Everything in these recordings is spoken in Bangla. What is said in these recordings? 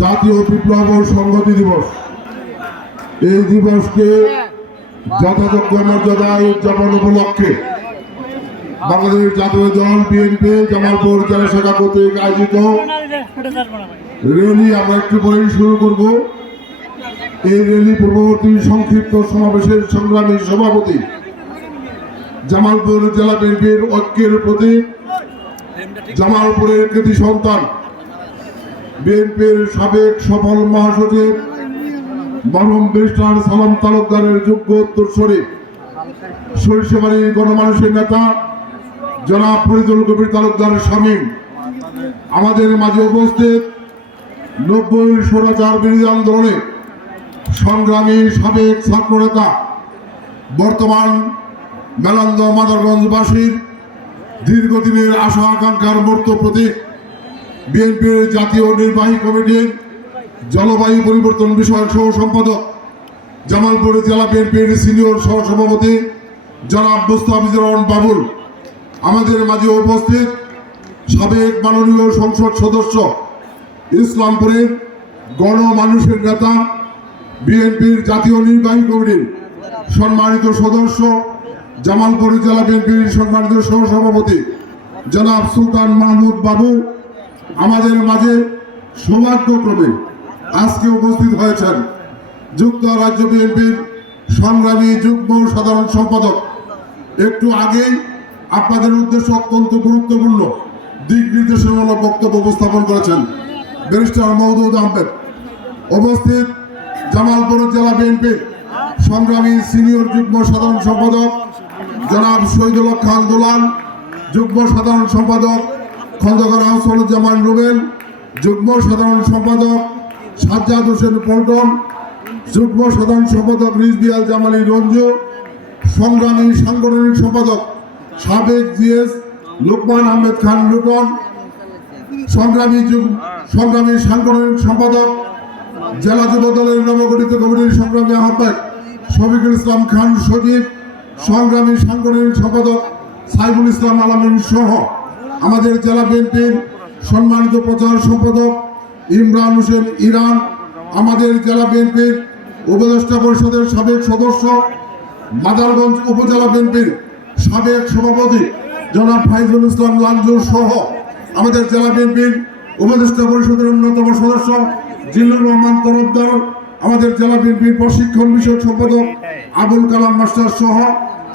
জাতীয় বিপ্লব ও সংহতি দিবস। এই দিবসকে যথাযোগ্য মর্যাদায় উদযাপন উপলক্ষে বাংলাদেশ জাতীয় দল বিএনপি, জামালপুর জেলা শাখা কর্তৃক আয়োজিত র্যালি আমরা একটু পরেই শুরু করব। এই র্যালি পূর্ববর্তী সংক্ষিপ্ত সমাবেশের সংগ্রামী সভাপতি জামালপুর জেলা বিএনপির ঐক্যের প্রতীক জামালপুরের কৃতি সন্তান বিএনপির সাবেক সফল মহাসচিব মরহুম ব্যারিস্টার সালাম তালুকদারের যোগ্য উত্তরসূরি সরিষাবাড়ির গণমানুষের নেতা জনাব ফরিদুল কবির তালুকদারের স্বামী আমাদের মাঝে উপস্থিত নব্বই স্বরাচার বিরোধী আন্দোলনে সংগ্রামী সাবেক ছাত্র নেতা বর্তমান মেলান্দ মাদারগঞ্জবাসীর দীর্ঘদিনের আশা আকাঙ্ক্ষার মূর্ত প্রতীক বিএনপির জাতীয় নির্বাহী কমিটির জলবায়ু পরিবর্তন বিষয়ক সহ সম্পাদক, জামালপুর জেলা বিএনপির সিনিয়র সহ সভাপতি জনাব মুস্তাফিজুর রহমান বাবুল। আমাদের মাঝে উপস্থিত সাবেক মাননীয় সংসদ সদস্য ইসলামপুরের গণমানুষের নেতা, বিএনপির জাতীয় নির্বাহী কমিটির সম্মানিত সদস্য, জামালপুর জেলা বিএনপির সম্মানিত সহসভাপতি জনাব সুলতান মাহমুদ বাবু আমাদের মাঝে সৌভাগ্যক্রমে আজকে উপস্থিত হয়েছেন যুক্তরাজ্য বিএনপির সংগ্রামী যুগ্ম সাধারণ সম্পাদক। একটু আগেই আপনাদের উদ্দেশ্য অত্যন্ত গুরুত্বপূর্ণ দিক নির্দেশনামূলক বক্তব্য উপস্থাপন করেছেন ব্যারিস্টার মহদুদ আহমেদ। উপস্থিত জামালপুর জেলা বিএনপির সংগ্রামী সিনিয়র যুগ্ম সাধারণ সম্পাদক জনাব শহীদুল হক খান দোলান যুগ্ম সাধারণ সম্পাদক খন্দকার আহসানুজ্জামান রুবেল, যুগ্ম সাধারণ সম্পাদক সাজ্জাদ হোসেন পল্টন, যুগ্ম সাধারণ সম্পাদক রিজবিয়াল জামালি রঞ্জু, সংগ্রামী সাংগঠনিক সম্পাদক সাবেক জিএস লোকমান আহমেদ খান লুটন সংগ্রামী যুগ, সংগ্রামী সাংগঠনিক সম্পাদক জেলা যুব দলের নবগঠিত কমিটির সংগ্রামী আহ্বায়ক শফিকুল ইসলাম খান সজীব, সংগ্রামী সাংগঠনিক সম্পাদক সাইফুল ইসলাম আলমিন সহ। আমাদের জেলা বিএনপির সম্মানিত প্রচার সম্পাদক ইমরান হোসেন ইরান, আমাদের জেলা বিএনপির উপদেষ্টা পরিষদের সাবেক সদস্য, মাদারগঞ্জ উপজেলা বিএনপির সাবেক সভাপতি জনাব ফাইজুল ইসলাম লাঞ্জুর সহ আমাদের জেলা বিএনপির উপদেষ্টা পরিষদের অন্যতম সদস্য জিল্লুর রহমান তরফদার, আমাদের জেলা বিএনপির প্রশিক্ষণ বিষয়ক সম্পাদক আবুল কালাম মাস্টার সহ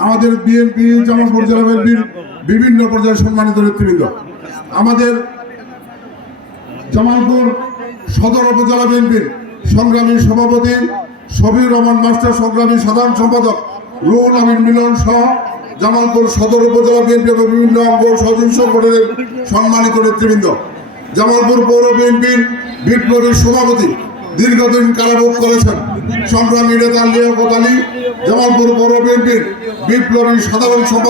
আমাদের বিএনপি জামালপুর জেলা বিএনপির বিভিন্ন পর্যায়ে সম্মানিত নেতৃবৃন্দ। আমাদের জামালপুর সদর উপজেলা বিএনপির সংগ্রামী সভাপতি শফিউর রহমান, মাস্টার সংগ্রামী সাধারণ সম্পাদক রুহুল আমিন মিলন সহ জামালপুর সদর উপজেলা বিএনপি এবং বিভিন্ন অঙ্গ সহযোগী সংগঠনের সম্মানিত নেতৃবৃন্দ। জামালপুর পৌর বিএনপির বিপ্লবী সভাপতি দীর্ঘদিন কারাভোগ করেছেন সংগ্রামী নেতা লিয়াকত আলী, জামালপুর পৌর বিএনপির বিপ্লবী সাধারণ সম্পাদক